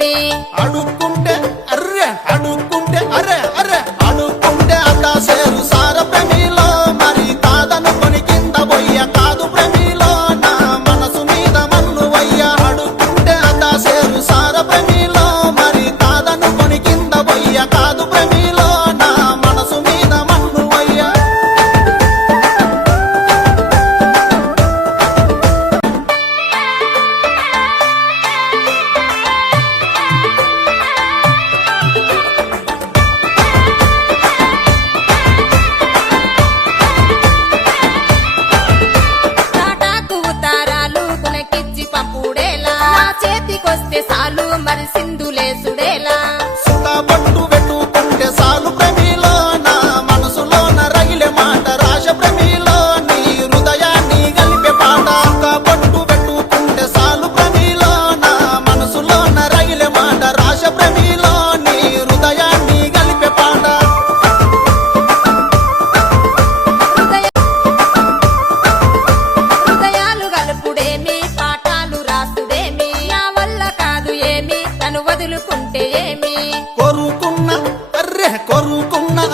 ఏమి అడుక్కుంటే అర్రె అడుక్కుంటే అరే అరే అడుక్కుంటే అడ్డా సేరు సార ప్రేమిలో మరి కాదనుకొని కింద పోయ్య కాదు ప్రేమిలో నా మనసు మీద మన్ను వయ్య అడుక్కుంటే అడ్డా సేరు సార ప్రేమిలో మరి కాదనుకొని కింద పోయ్య కాదు ప్రేమిలో నా మనసు మీద మన్ను వయ్య తాటాకు ఉతారాలు కునకిచ్చి పంపుడేలా నా చేతికొస్తే సాలు మరి సింధులేసుడేలా సుఖపట్టు పెట్టుకుంటే సాలు ప్రేమిలో నా మనసులోన రగిలే మాట రాజ ప్రేమిలో నీ హృదయాన్ని గలిపే పాట సుఖపట్టు పెట్టుకుంటే సాలు ప్రేమిలో నా మనసులోన రగిలే మాట రాజ ప్రేమిలో నీ హృదయాన్ని గలిపే పాట హృదయాలు గలుపుడేమి పాఠాలు రాసుడేమి నా వల్ల కాదు ఏమి తను వదులుకుంటే ఏమి కోరుకున్న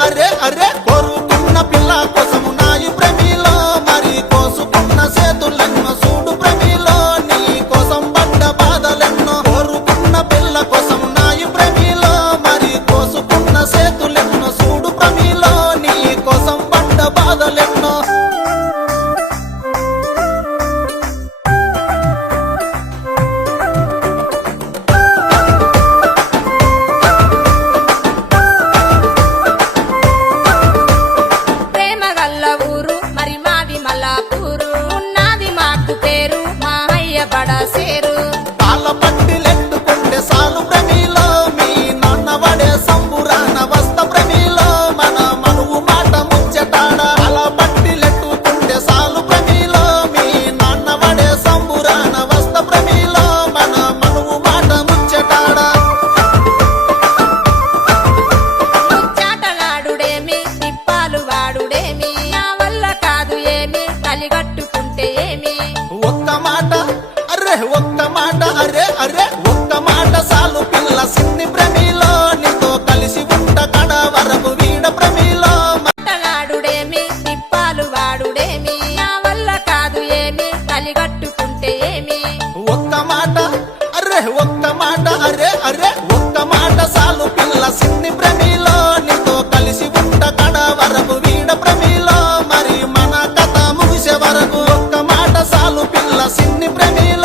అరే అరే కోరుకున్న పిల్ల కోసము నాయి ప్రేమిలో మరి కోసుకున్న చేతులెన్నో చూడు ప్రేమిలో నీ కోసం పడ్డ బాధలెన్నో కోరుకున్న పిల్ల కోసము నాయి ప్రేమిలో మరి కోసుకున్న చేతులెన్నో చూడు ప్రేమిలో నీ కోసం పడ్డ బాధలెన్నో ప్రేమ గల్ల ఊరు మరి మాది మల్లాపూరు ఉన్నది మాకు పేరు మా అయ్య బడసేరు పాల పట్టిలెట్టుకుంటే సాలు ప్రేమిలో మీ నాన్న వడే సంబురాన వస్త ప్రేమిలో మన మనువు మాట ముచ్చటాడ పాల పట్టిలెట్టుకుంటే సాలు ప్రేమిలో మీ నాన్న వడే సంబురాన వస్త ప్రేమిలో మన మనువు మాట ముచ్చటాడ ముచ్చాటలాడుడేమి తిప్పాలు వాడుడేమి నా వల్ల కాదు ఏమి కలిగట్టుకుంటే ఏమి ఒక్క మాట అరే ఒక్క మాట అరే అరే ఒక్క మాట సాలు పిల్ల సిన్ని ప్రేమిలో నీతో కలిసి ఉంట కడ వరకు వీడ ప్రేమిలో మాటలాడుడేమి తిప్పాలు వాడుడేమి నా వల్ల కాదు ఏమి కలిగట్టుకుంటే ఏమి ఒక్క మాట అరే ఒక్క మాట అరే అరే ఒక్క మాట సాలు పిల్ల సిన్ని ప్రేమిలో నీతో కలిసి ఉంట కడ వరకు వీడ ప్రేమిలో మరి మన కథ ముగిసే వరకు ఒక్క మాట సాలు పిల్ల సిన్ని ప్రేమిలో